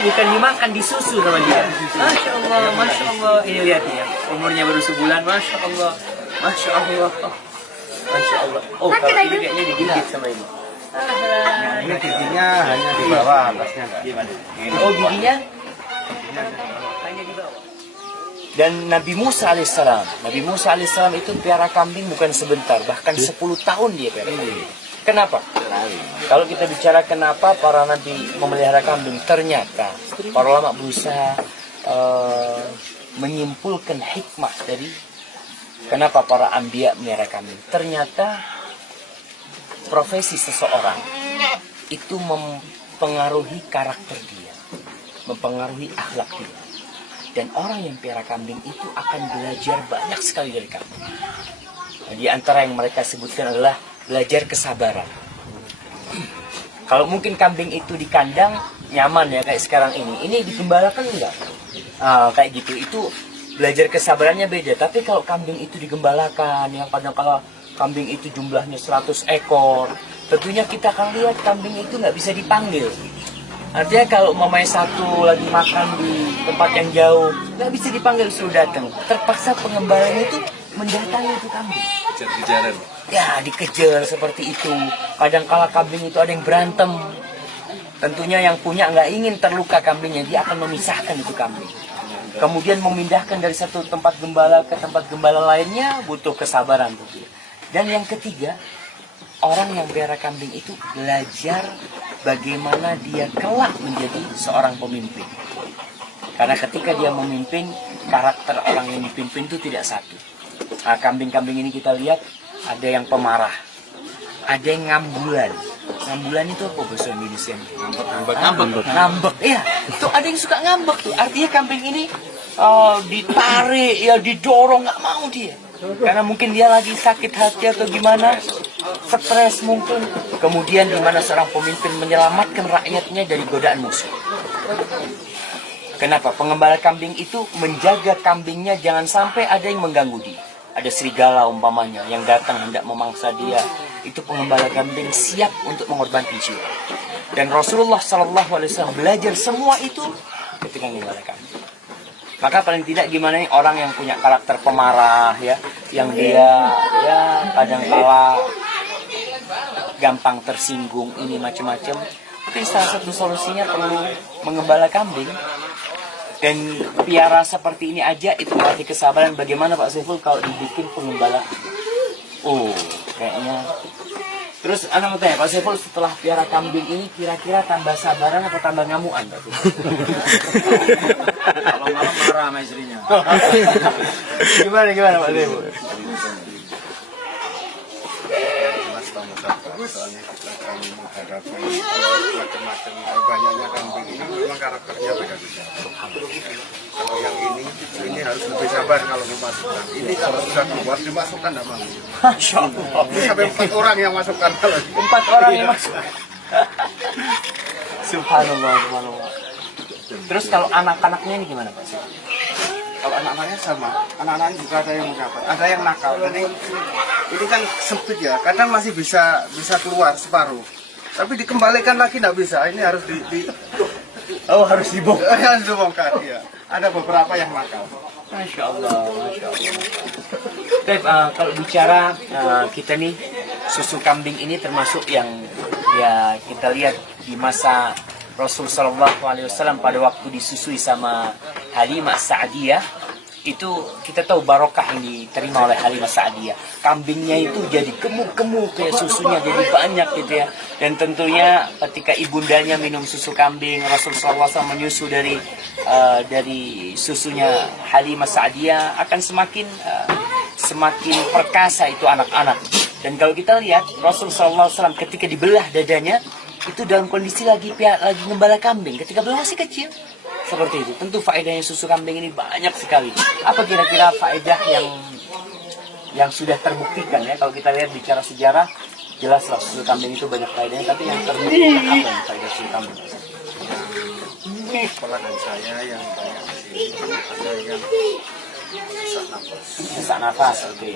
Bukan dimakan, disusu sama dia. Masya Allah, Masya Allah. Ini lihat ya, umurnya baru sebulan. Masya Allah, Masya Allah, Masya Allah. Oh, kalau ini kayaknya digigit sama ini. Ini giginya hanya di bawah, atasnya Gimana? Oh, giginya hanya di bawah. Dan Nabi Musa alaihissalam itu piara kambing bukan sebentar, bahkan 10 tahun dia piara kambing. Kenapa? Kalau kita bicara kenapa para nabi memelihara kambing, ternyata para ulama berusaha menyimpulkan hikmah dari kenapa para anbiya memelihara kambing. Ternyata profesi seseorang itu mempengaruhi karakter dia, mempengaruhi akhlak dia. Dan orang yang piara kambing itu akan belajar banyak sekali dari kambing. Nah, di antara yang mereka sebutkan adalah belajar kesabaran. Kalau mungkin kambing itu di kandang nyaman ya kayak sekarang ini digembalakan enggak? Kayak gitu, itu belajar kesabarannya beda. Tapi kalau kambing itu digembalakan, yang kadang kalau kambing itu jumlahnya 100 ekor, tentunya kita akan lihat kambing itu nggak bisa dipanggil. Artinya kalau mamanya satu lagi makan di tempat yang jauh, nggak bisa dipanggil, suruh datang. Terpaksa pengembalanya itu mendatangi itu kambing. kejar-kejaran. Ya, dikejar seperti itu. Kadang kala kambing itu ada yang berantem. Tentunya yang punya nggak ingin terluka kambingnya, dia akan memisahkan itu kambing. Kemudian memindahkan dari satu tempat gembala ke tempat gembala lainnya butuh kesabaran. Dan yang ketiga, orang yang pelihara kambing itu belajar bagaimana dia kelak menjadi seorang pemimpin. Karena ketika dia memimpin, karakter orang yang dipimpin itu tidak satu. Nah, kambing-kambing ini kita lihat, ada yang pemarah, ada yang ngambulan. Ngambulan itu apa bahasa Indonesia? Ngambek. Iya, tuh ada yang suka ngambek tuh. Artinya kambing ini ditarik, ya didorong, nggak mau dia. Karena mungkin dia lagi sakit hati atau gimana, stres mungkin. Kemudian di mana seorang pemimpin menyelamatkan rakyatnya dari godaan musuh. Kenapa? Pengembala kambing itu menjaga kambingnya jangan sampai ada yang mengganggu dia. Ada serigala umpamanya yang datang hendak memangsa dia, itu pengembala kambing siap untuk mengorbankan jiwa. Dan Rasulullah SAW belajar semua itu ketika mengembala kambing. Maka paling tidak gimana nih orang yang punya karakter pemarah ya, yang dia ya kadang-kala gampang tersinggung ini macam-macam. Mungkin salah satu solusinya perlu mengembala kambing. Dan piara seperti ini aja itu melatih kesabaran. Bagaimana Pak Saiful kalau dibikin pengembala? Oh, kayaknya. Terus anak mau tanya, Pak Saiful setelah piara kambing ini kira-kira tambah sabaran atau tambah ngamuan? Kalau malam marah sama istrinya. Gimana Pak Saiful? Soalnya kita akan menghadapi macam-macam banyaknya kambing ini memang karakternya beda-beda. Kalau yang ini harus lebih sabar kalau memasukkan. Ini kalau sudah keluar dimasukkan tidak mau. Masya Allah. Ini sampai 4 orang yang masukkan kalau 4 orang yang masuk. Subhanallah. Terus kalau anak-anaknya ini gimana Pak? kalau anak-anaknya sama, anak-anaknya juga ada yang mencapai, ada yang nakal. Jadi ini kan sempit ya, kadang masih bisa keluar separuh, tapi dikembalikan lagi tidak bisa. Ini harus harus dibongkar. harus dibongkar ya. Ada beberapa yang nakal. Masya Allah. Baik, kalau bicara kita nih susu kambing ini termasuk yang ya kita lihat di masa Rasul Shallallahu Alaihi Wasallam pada waktu disusui sama Halimah Sa'diyah, itu kita tahu barokah yang diterima oleh Halimah Sa'diyah. Kambingnya itu jadi gemuk-gemuk, kayak susunya jadi banyak gitu ya. Dan tentunya ketika ibundanya minum susu kambing, Rasul Shallallahu Alaihi Wasallam menyusu dari susunya Halimah Sa'diyah akan semakin perkasa itu anak-anak. Dan kalau kita lihat Rasul Shallallahu Alaihi Wasallam ketika dibelah dadanya itu dalam kondisi lagi ngembala kambing ketika belum masih kecil seperti itu. Tentu faedahnya susu kambing ini banyak sekali. Apa kira-kira faedah yang sudah terbuktikan ya? Kalau kita lihat bicara sejarah, jelaslah susu kambing itu banyak faedahnya. Tapi yang terbuktikan apa yang faedah susu kambing? Pelanggan saya yang banyak di sini ada yang sesak nafas, oke.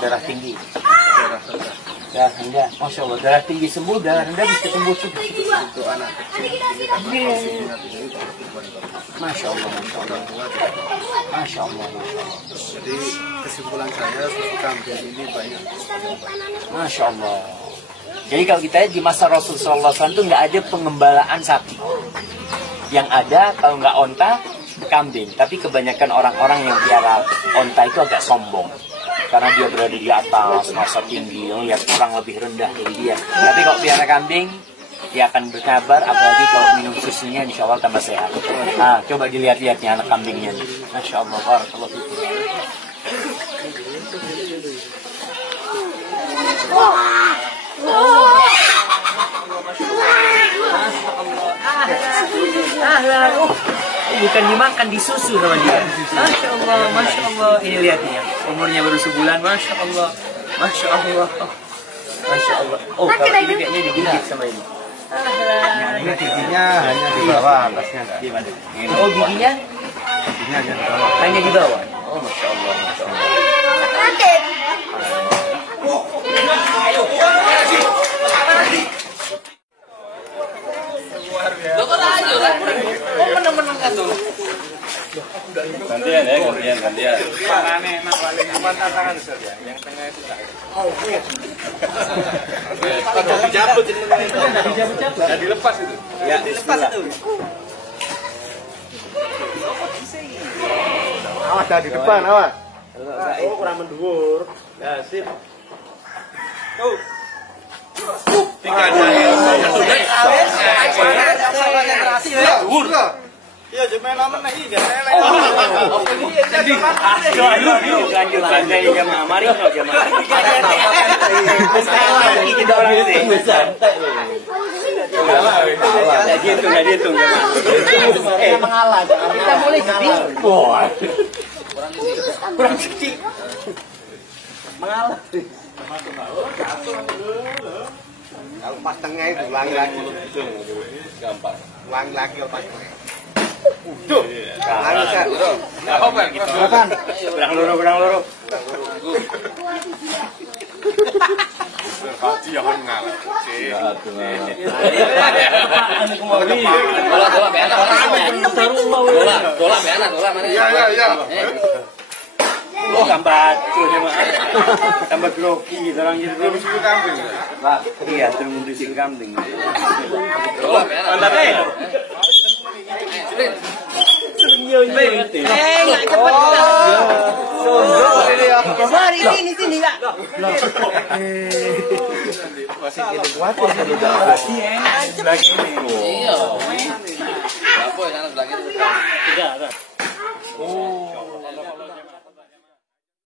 Darah tinggi, darah rendah, masya Allah. Darah tinggi sembuh, darah rendah bisa sembuh juga. Untuk anak kecil, Masya Allah, masya Allah, masya Allah, masya Allah. jadi kesimpulan saya susu kambing ini banyak. Masya Allah. Jadi kalau kita lihat di masa Rasulullah SAW itu nggak ada pengembalaan sapi. Yang ada kalau nggak onta, kambing. Tapi kebanyakan orang-orang yang piara onta itu agak sombong. Karena dia berada di atas, masa tinggi, lihat orang lebih rendah dari dia. Tapi kalau piara kambing, dia akan berkabar, apalagi kalau minum susunya insya Allah tambah sehat. Nah, coba dilihat-lihat nih anak kambingnya. Masya Allah, barakallahu fikum. Bukan dimakan, disusu sama dia. Masya Allah, masya Allah. Ini lihat nih, umurnya baru sebulan. Masya Allah, masya Allah, masya Allah. Oh, kalau ini kayaknya digigit sama ini. Ini giginya hanya di bawah, atasnya enggak. Gimana? Oh, giginya Giginya hanya di bawah. hanya di bawah. Oh, masya Allah, masya Allah. Gantian ya, gantian. Aman tantangan Ustaz ya, yang tengah itu tak. Dijabut ini. Enggak dilepas itu. Ya, dilepas itu. Awas dah di depan, awas. Oh, kurang mendur. Ya, sip. Tuh. Tiga jari. Iya, jemen aman nih, biar lele. Lanjut santai jemaah, mari no jemaah. Lagi kita orang ini. Enggak dihitung jemaah. Mengalah. Kita boleh jadi. Kurang sedikit. Mengalah. Kalau pas tengah itu ulangi lagi. Gampang. Ulangi lagi kalau pas tengah. Tuh. Ulangi kan. Enggak apa-apa gitu. Berang loro. Haji yang ngalah. Iya. Oh, tambah jemaah. Tambah grogi gitu orang gitu. Belum susu kambing. Iya, terus susu kambing. Mantap eh. Nggak cepet. Mari sini Kak. Masih kita kuat Lagi nih. Iya. Apa ya anak lagi? 3.